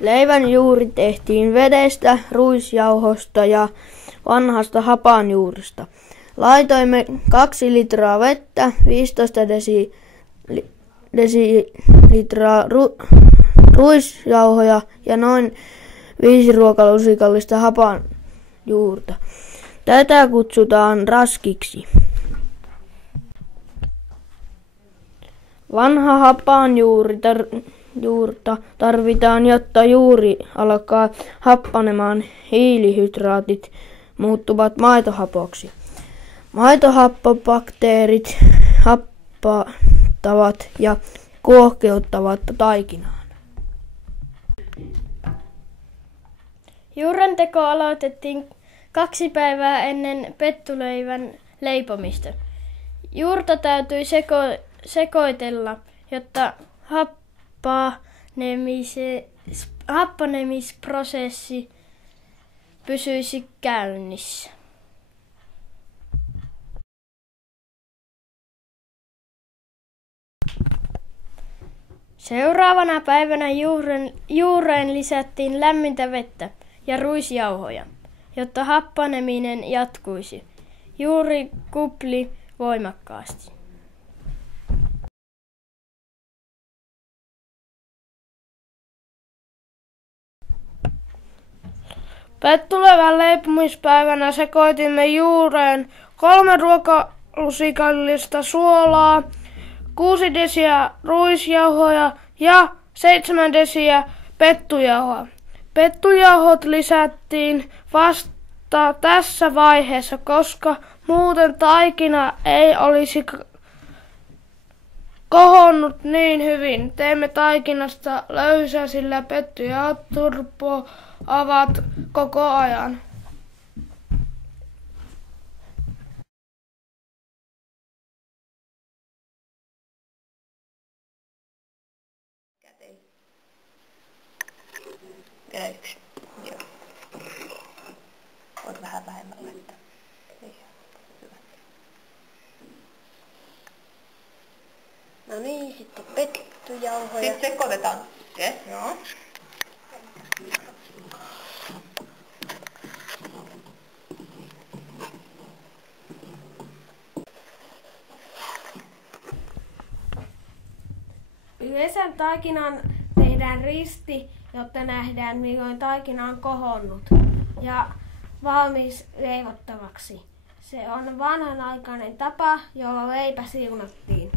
Leivän juuri tehtiin vedestä, ruisjauhosta ja vanhasta hapanjuuresta. Laitoimme 2 litraa vettä, 15 desilitraa ruisjauhoja ja noin 5 ruokalusikallista hapanjuurta. Tätä kutsutaan raskiksi. Vanha hapanjuurta tarvitaan, jotta juuri alkaa happanemaan. Hiilihydraatit muuttuvat maitohapoksi. Maitohappobakteerit happattavat ja kuohkeuttavat taikinaan. Juurenteko aloitettiin 2 päivää ennen pettuleivän leipomista. Juurta täytyi sekoitella, jotta happanemisprosessi pysyisi käynnissä. Seuraavana päivänä juureen lisättiin lämmintä vettä ja ruisjauhoja, jotta happaneminen jatkuisi. Juuri kupli voimakkaasti. Pettuleivän leipomispäivänä sekoitimme juureen 3 ruokalusikallista suolaa, 6 desiä ruisjauhoja ja 7 desiä pettujauhoa. Pettujauhot lisättiin vasta tässä vaiheessa, koska muuten taikina ei olisi kohonnut niin hyvin. Teemme taikinasta löysää, sillä pettujauhot turpoavat koko ajan. Vielä 1. Joo. Voit vähän vähemmän laittaa. Hyvä. No niin, sitten pettujauhoja. Sitten sekoitetaan se. Joo. Yleensä taikinaan tehdään risti, jotta nähdään milloin taikina on kohonnut ja valmis leivottavaksi. Se on vanhanaikainen tapa, jolla leipä siunattiin.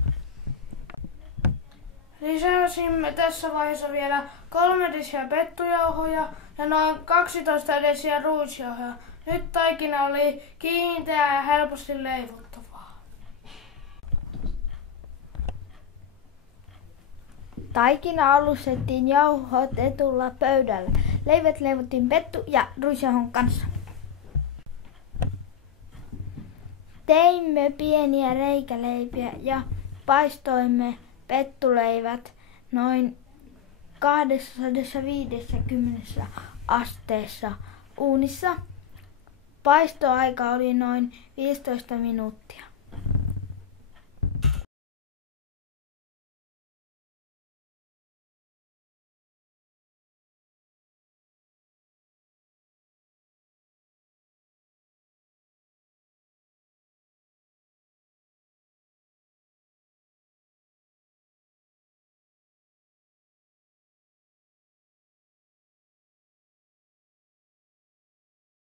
Lisäsimme tässä vaiheessa vielä 3 desiä pettujauhoja ja noin 12 desiä ruisjauhoja. Nyt taikina oli kiinteää ja helposti leivottavaa. Taikina alustettiin jauhot etulla pöydällä. Leivät leivottiin pettu- ja ruisjauhon kanssa. Teimme pieniä reikäleipiä ja paistoimme pettuleivät noin 250 asteessa uunissa. Paistoaika oli noin 15 minuuttia.